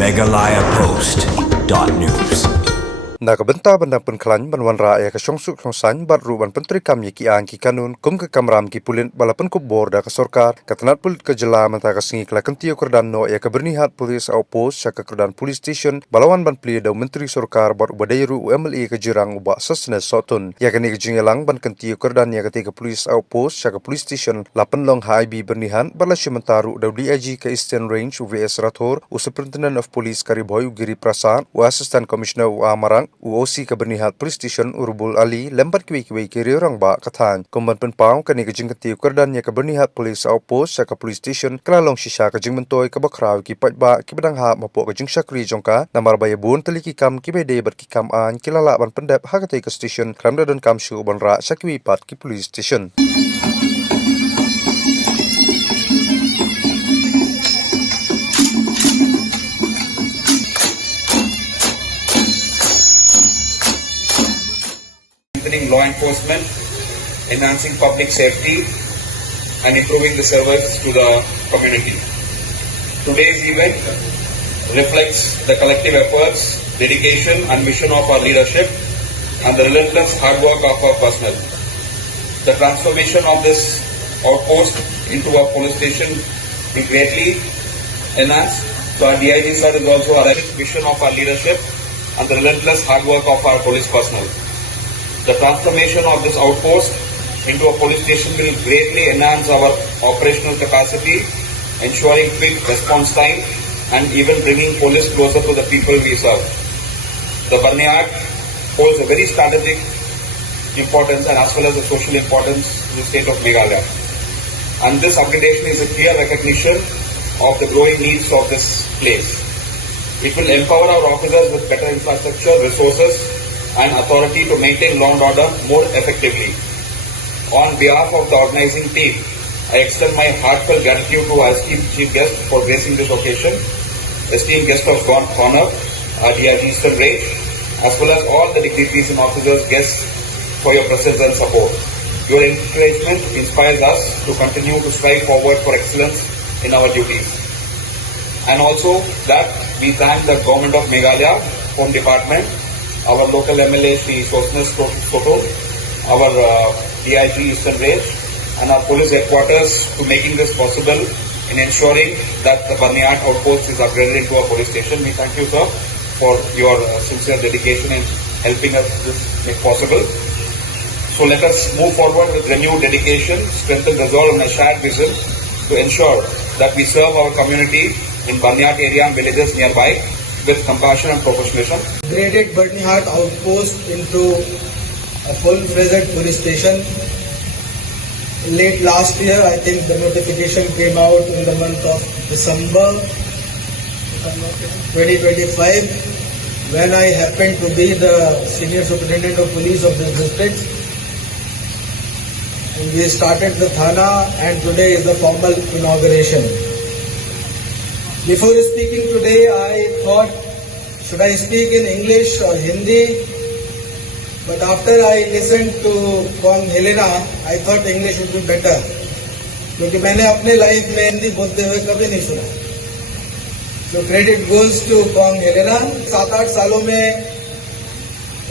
MeghalayaPost.news. Nakabenta bandang Khlain banwan rakyat ke songsuk songsan baru ban penteri kam ki an ki kanun kum ke kamram ki Pulit balapan ku Bor da ke Sorkar katanat Pulit ke jela menta ke singi kla Kyntiew Kyrdan no ya ke Byrnihat Police Outpost Sha ke Kyrdan Police Station balawan ban pli da menteri Sorkar bar ubadairu UMLE ke jirang uba sasne sotun ya ke ni ke jingelang ban Kyntiew Kyrdan ya ke Police Outpost Sha ke Police Station lapan long HIB Byrnihat bala shimentaru da DIG ke Eastern Range UVS Rathor u Superintendent of Police Kariboy Giri Prasad u Assistant Commissioner u Amarang UOC ke Byrnihat Police Station Urbul Ali lembat kiwi-kiwi kiri orang ba katan komban penpau kani ke Kyntiew Kyrdan ya ke Byrnihat Police Outpost Sha ke Police Station kelalong shisha ke jing mentoi ke bakrau ki patba ki bedang ha mapo ke jing syakri jongka namar baya bun teliki kam ki bede ber ki kam an kilala ban pendap ha ke station kramda dan kam shu ban ra syakwi pat ki Police Station. Strengthening law enforcement, enhancing public safety, and improving the service to the community. Today's event reflects the collective efforts, dedication, and mission of our leadership and the relentless hard work of our personnel. The transformation of this outpost into a police station is greatly enhanced. So our DIG sir is also a mission of our leadership and the relentless hard work of our police personnel. The transformation of this outpost into a police station will greatly enhance our operational capacity, ensuring quick response time and even bringing police closer to the people we serve. The Byrnihat holds a very strategic importance and as well as a social importance in the state of Meghalaya. And this upgradation is a clear recognition of the growing needs of this place. It will empower our officers with better infrastructure, resources, and authority to maintain law and order more effectively. On behalf of the organizing team, I extend my heartfelt gratitude to our esteemed chief guest for gracing this occasion, esteemed guest of honor, our DIG Eastern Range, as well as all the dignitaries and officers, guests, for your presence and support. Your encouragement inspires us to continue to strive forward for excellence in our duties. And also that we thank the Government of Meghalaya, Home Department, our local MLA Sri Soto, our DIG Eastern Range, and our police headquarters to making this possible in ensuring that the Byrnihat outpost is upgraded into a police station. We thank you, sir, for your sincere dedication in helping us this make possible. So let us move forward with renewed dedication, strengthen resolve and a shared vision to ensure that we serve our community in Byrnihat area and villages nearby with compassion and professionalism. Upgraded Byrnihat outpost into a full-fledged police station. Late last year, I think the notification came out in the month of December 2025, when I happened to be the Senior Superintendent of Police of this district. And we started the Thana, and today is the formal inauguration. Before speaking today, I thought, should I speak in English or Hindi? But after I listened to Kong Helena, I thought English would be better. क्योंकि मैंने अपने life में हिंदी बोलते हुए कभी नहीं सुना. So credit goes to Kong Helena. 7-8 सालों में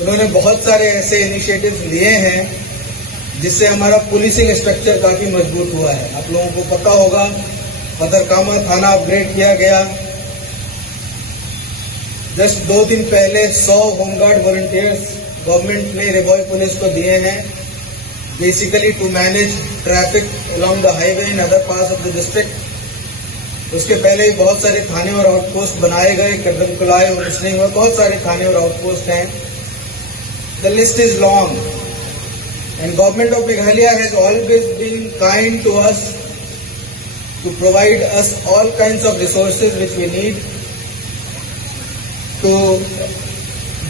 उन्होंने बहुत सारे ऐसे इनिशिएटिव्स लिए हैं जिससे हमारा पुलिसिंग स्ट्रक्चर काफी मजबूत हुआ है. आप लोगों को पता होगा, पथरकामा थाना अपग्रेड किया गया. जस्ट 2 दिन पहले 100 होमगार्ड वॉलंटियर्स गवर्नमेंट ने रेबॉय पुलिस को दिए हैं, basically to manage traffic along the highway in other parts of the district. उसके पहले ही बहुत सारे थाने और आउटपोस्ट बनाए गए. कर्दम कुलाय और नहीं हुआ, बहुत सारे थाने और आउटपोस्ट हैं. The list is long and government of Meghalaya has always been kind to us to provide us all kinds of resources which we need to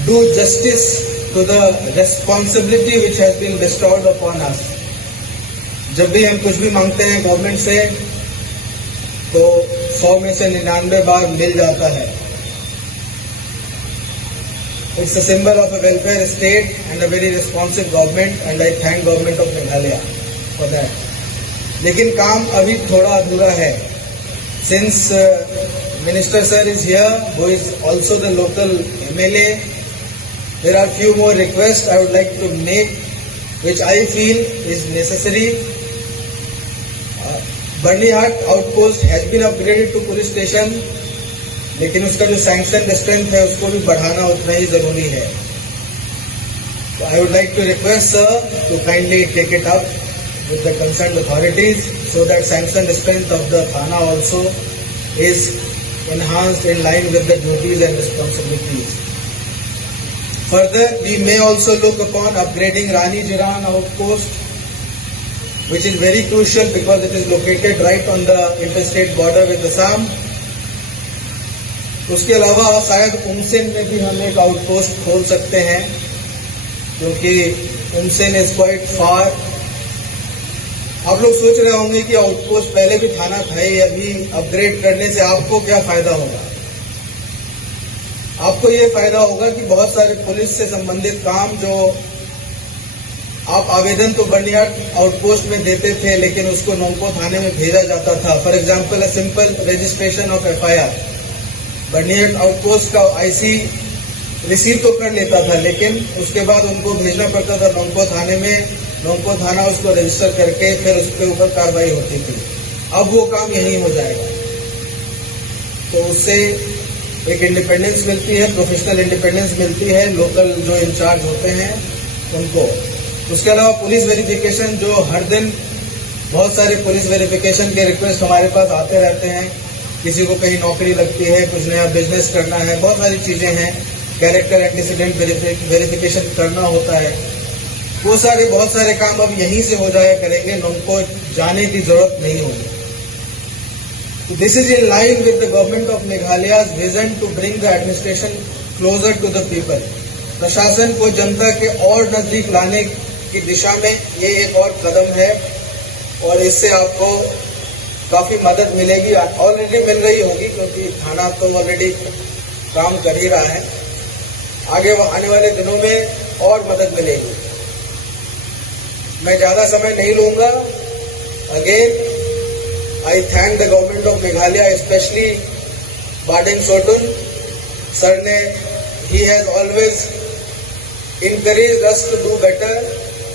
do justice to the responsibility which has been bestowed upon us. जब भी हम कुछ भी मांगते हैं government से तो 100 में से 99 बार मिल जाता है. It's a symbol of a welfare state and a very responsive government, and I thank government of Meghalaya for that. लेकिन काम अभी थोड़ा अधूरा है. Since Minister sir is here, who is also the local MLA. There are few more requests I would like to make, which I feel is necessary. Byrnihat Outpost has been upgraded to police station, लेकिन उसका जो sanction strength है उसको भी बढ़ाना उतना ही जरूरी है. So I would like to request sir to kindly take it up with the concerned authorities so that sanction strength of the Thana also is enhanced in line with the duties and responsibilities. Further, we may also look upon upgrading Rani Jiran Outpost, which is very crucial because it is located right on the interstate border with Assam. उसके अलावा शायद उमसेन में भी हम एक outpost खोल सकते हैं, क्योंकि उमसेन इज क्वाइट फार. आप लोग सोच रहे होंगे कि आउटपोस्ट पहले भी थाना था ही, अभी अपग्रेड करने से आपको क्या फायदा होगा. आपको ये फायदा होगा कि बहुत सारे पुलिस से संबंधित काम जो आप आवेदन तो बर्निहाट आउटपोस्ट में देते थे, लेकिन उसको नोंको थाने में भेजा जाता था. For example, a simple registration of FIR Byrnihat outpost का IC रिसीव तो कर लेता था, लेकिन उसके बाद उनको भेजना पड़ता था नोंको थाने में. नोंको थाना उसको रजिस्टर करके फिर उसके ऊपर कार्रवाई होती थी. अब वो काम यही हो जाएगा, तो उससे एक इंडिपेंडेंस मिलती है, प्रोफेशनल इंडिपेंडेंस मिलती है लोकल जो इंचार्ज होते हैं उनको. उसके अलावा पुलिस वेरिफिकेशन, जो हर दिन बहुत सारे पुलिस वेरिफिकेशन के रिक्वेस्ट हमारे पास आते रहते हैं. किसी को कहीं नौकरी लगती है, कुछ नया बिजनेस करना है, बहुत सारी चीजें हैं. कैरेक्टर एंटीसीडेंट वेरिफिकेशन करना होता है. वो सारे बहुत सारे काम अब यहीं से हो जाया करेंगे, उनको जाने की जरूरत नहीं होगी. This is in line with the government of Meghalaya's vision to bring the administration closer to the people. प्रशासन को जनता के और नजदीक लाने की दिशा में ये एक और कदम है, और इससे आपको काफी मदद मिलेगी. ऑलरेडी मिल रही होगी, क्योंकि थाना तो ऑलरेडी काम कर ही रहा है. आगे आने वाले दिनों में और मदद मिलेगी. मैं ज्यादा समय नहीं लूंगा. Again I thank the government of Meghalaya, especially Badeng Sotun. Sir he has always encouraged us to do better,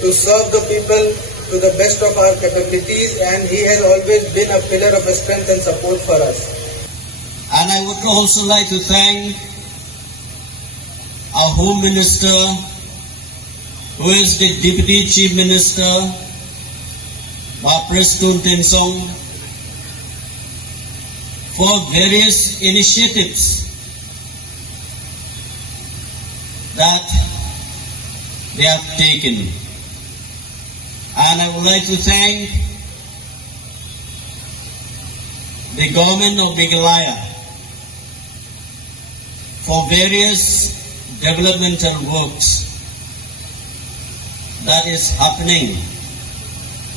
to serve the people to the best of our capabilities, and he has always been a pillar of strength and support for us. And I would also like to thank our Home Minister, who is the Deputy Chief Minister, Preston Tinsong, for various initiatives that they have taken. And I would like to thank the government of Meghalaya for various developmental works that is happening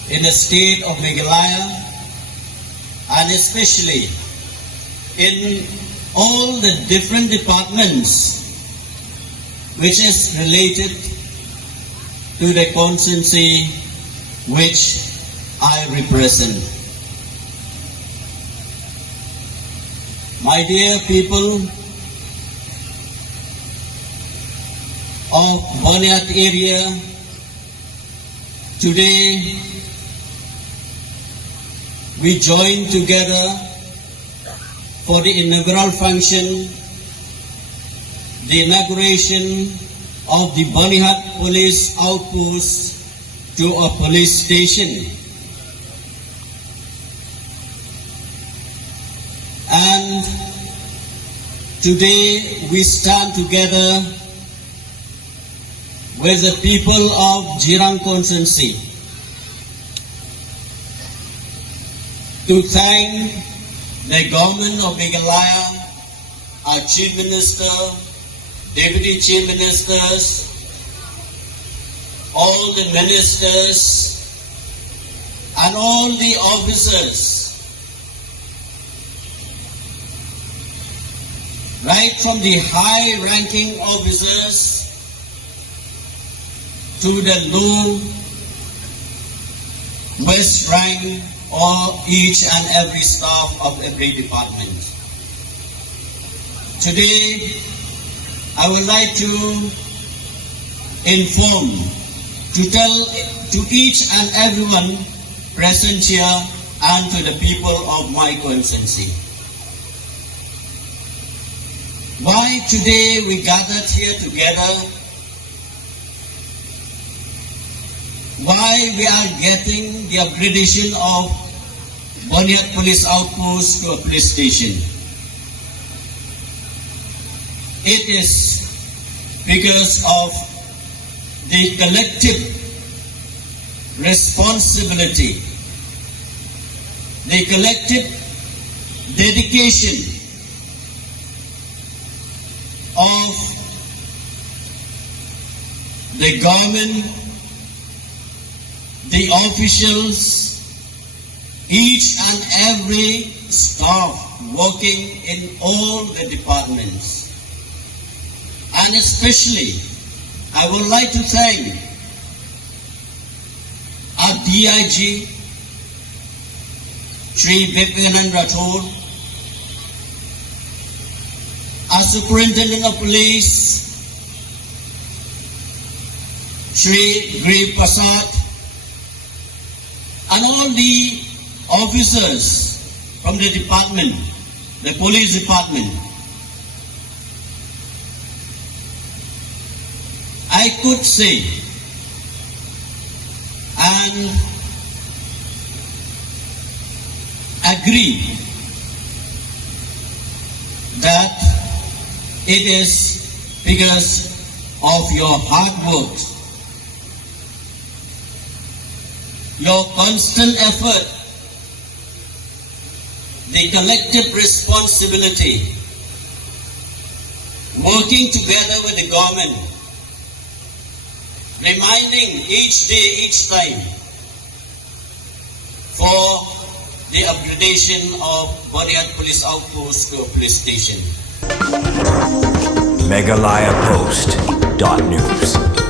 in the state of Meghalaya, and especially in all the different departments which is related to the constituency which I represent. My dear people of Byrnihat area, today we join together for the inaugural function, the inauguration of the Byrnihat Police Outpost to a police station. And today we stand together with the people of Jirang constituency to thank the government of Meghalaya, our Chief Minister, Deputy Chief Ministers, all the ministers, and all the officers, right from the high-ranking officers to the low West rank or each and every staff of every department. today I would like to inform, to tell to each and everyone present here and to the people of my constituency, why today we gathered here together, why we are getting the upgradation of Byrnihat police outpost to a police station. It is because of the collective responsibility, the collective dedication of the government, the officials, each and every staff working in all the departments. And especially, I would like to thank our DIG, Shri Vivekanand Rathod, our Superintendent of Police, Shri Griv Prasad, and all the officers from the department, the police department. I could say and agree that it is because of your hard work, your constant effort, the collective responsibility, working together with the government, reminding each day, each time for the upgradation of Byrnihat Police Outpost to a police station. MeghalayaPost.news.